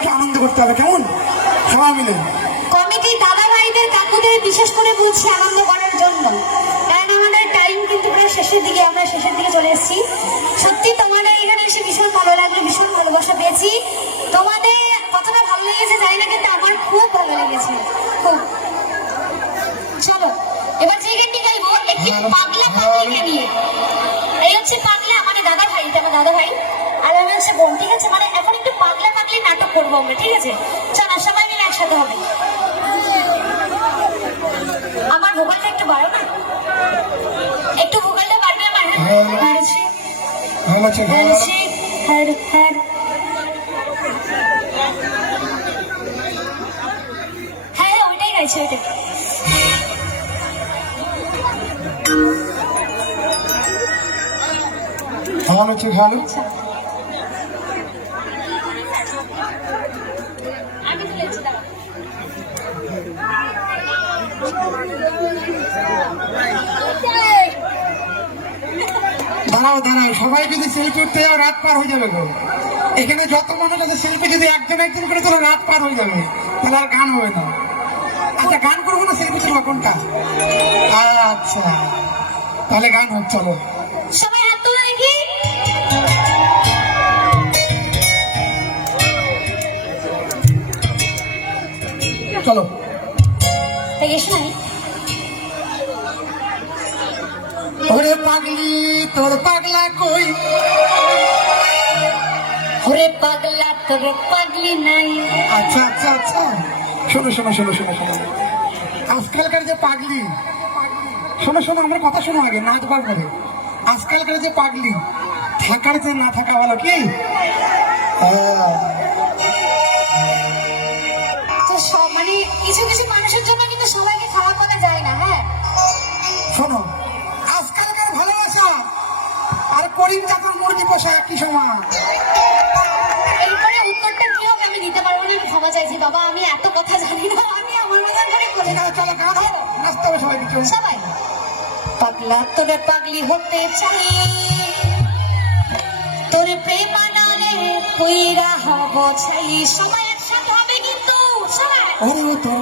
আনন্দ করতে হবে, কেমন? সবাই মিলে কমিটি দাদা ভাইদের কাকুদের বিশেষ করে বলছি আনন্দ করার জন্য, কারণ আমাদের টাইম কিন্তু প্রায় শেষের দিকে, আমরা শেষের দিকে চলে এসেছি। সত্যি তোমাদের এখানে এসে ভীষণ ভালো লাগে, ভীষণ ভালোবাসা পেয়েছি। তোমাদের কতটা ভালো লেগেছে জানি না, কিন্তু আমার খুব ভালো লেগেছে, খুব। চলো এবার যে গানটি গাইবো একটি পাগলা পাগলিকে নিয়ে। এই হচ্ছে পাগলা, আমাদের দাদা ভাই, এটা আমার দাদা ভাই, আর আমি হচ্ছে বোন, ঠিক আছে? মানে এখন একটু পাগলা পাগলি নাটক করবো আমরা, ঠিক আছে? চলো সবাই মিলে একসাথে হবে। আমার ভোকালটা একটু বাড়ো না, একটু ভোকালটা বাড়বে আমার। হ্যাঁ হ্যাঁ ওইটাই গাইছে, ওইটাই। ভালো হচ্ছে, ভালো। আমি তো লেছি, দাঁড়া। দাঁড়াও দাঁড়াও, সবাই যদি সেলফি উঠতে যাও রাত পার হয়ে যাবে গো। এখানে যত মানুষ আছে সেলফি যদি একজন একজন করে তোলো রাত পার হয়ে যাবে, তাহলে আর গান হবে না। আচ্ছা গান করবো না সেলফি তুলবো, কোনটা? আচ্ছা তাহলে গান হোক, চলো সবাই হাত তুলে দেখি। চলো। তাই এসো নাই। ওরে পাগলি তোর পাগলা কই, ওরে পাগলা তোর পাগলি নাই। আচ্ছা আচ্ছা আচ্ছা, শোনো শোনো শোনো শোনো শোনো, আজকালকার যে পাগলি, শোনো শোনো আমার কথা শোনো আগে, নাচ বার করে। আজকালকার যে পাগলি, থাকার যে না থাকা বলো কি? তো মানে কিছু কিছু মানুষের জন্য কিন্তু সবাইকে খাবার পাওয়া যায় না। হ্যাঁ শোনো, আজকালকার ভালোবাসা আর করিম চাকর মুরগি পোষা একই সমান। এরপরে উত্তরটা কি হবে আমি দিতে পারবো না, আমি ক্ষমা চাইছি বাবা, আমি এত কথা জানি না, আমি আমার মতন করে বলে চলো চলো গান হোক, নাচতে হবে সবাই কিছু। সবাই। পাগলা তোরে পাগলি হতে চাই, তোরে প্রেমানারে কইরা হব চাই। সবাই একসাথে হবে কিন্তু, সবাই। ওরে তোর